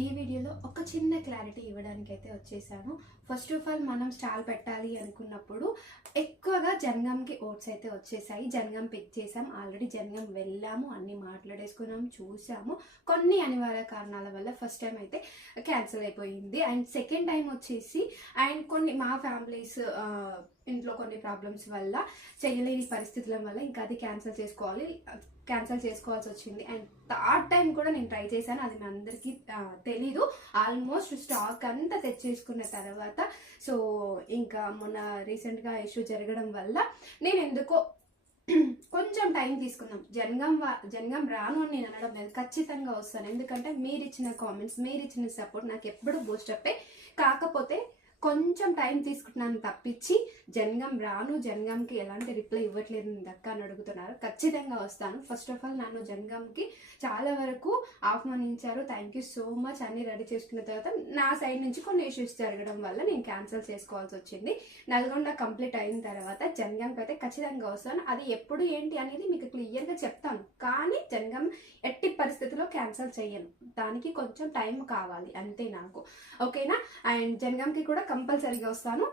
ఈ వీడియోలో ఒక చిన్న క్లారిటీ ఇవ్వడానికి అయితే వచ్చేసాను. ఫస్ట్ ఆఫ్ ఆల్ మనం స్టాల్ పెట్టాలి అనుకున్నప్పుడు ఎక్కువగా జనగాంకి ఓట్స్ అయితే వచ్చేసాయి. జనగాం పిక్ చేసాం, ఆల్రెడీ జనగాం వెళ్ళాము, అన్నీ మాట్లాడేసుకున్నాము, చూసాము. కొన్ని అనివార్య కారణాల వల్ల ఫస్ట్ టైం అయితే క్యాన్సిల్ అయిపోయింది. అండ్ సెకండ్ టైం వచ్చేసి అండ్ కొన్ని మా ఫ్యామిలీస్ ఇంట్లో కొన్ని ప్రాబ్లమ్స్ వల్ల చేయలేని పరిస్థితుల వల్ల ఇంకా అది క్యాన్సిల్ చేసుకోవాల్సి వచ్చింది. అండ్ థర్డ్ టైం కూడా నేను ట్రై చేశాను, అది మీ అందరికీ తెలీదు. ఆల్మోస్ట్ స్టాక్ అంతా తెచ్చేసుకున్న తర్వాత సో ఇంకా మొన్న రీసెంట్గా ఇష్యూ జరగడం వల్ల నేను ఎందుకో కొంచెం టైం తీసుకుందాం. జనగాం రాను అని నేను అనడం లేదు, ఖచ్చితంగా వస్తాను. ఎందుకంటే మీరు ఇచ్చిన కామెంట్స్, మీరు ఇచ్చిన సపోర్ట్ నాకు ఎప్పుడు బూస్టప్పే. కాకపోతే కొంచెం టైం తీసుకుంటున్నాను తప్పించి జనగాం రాను, జనగాంకి ఎలాంటి రిప్లై ఇవ్వట్లేదు దక్క అని అడుగుతున్నారు. ఖచ్చితంగా వస్తాను. ఫస్ట్ ఆఫ్ ఆల్ నన్ను జనగాంకి చాలా వరకు ఆహ్వానించారు, థ్యాంక్ యూ సో మచ్. అన్ని రెడీ చేసుకున్న తర్వాత నా సైడ్ నుంచి కొన్ని ఇష్యూస్ జరగడం వల్ల నేను క్యాన్సిల్ చేసుకోవాల్సి వచ్చింది. నల్గొండ కంప్లీట్ అయిన తర్వాత జనగాంకి అయితే ఖచ్చితంగా వస్తాను. అది ఎప్పుడు ఏంటి అనేది మీకు క్లియర్గా చెప్తాను, కానీ జనగాం ఎట్టి పరిస్థితిలో క్యాన్సిల్ చేయను. దానికి కొంచెం టైం కావాలి అంతే నాకు, ఓకేనా? అండ్ జనగాంకి కూడా కంపల్సరీగా వస్తాను.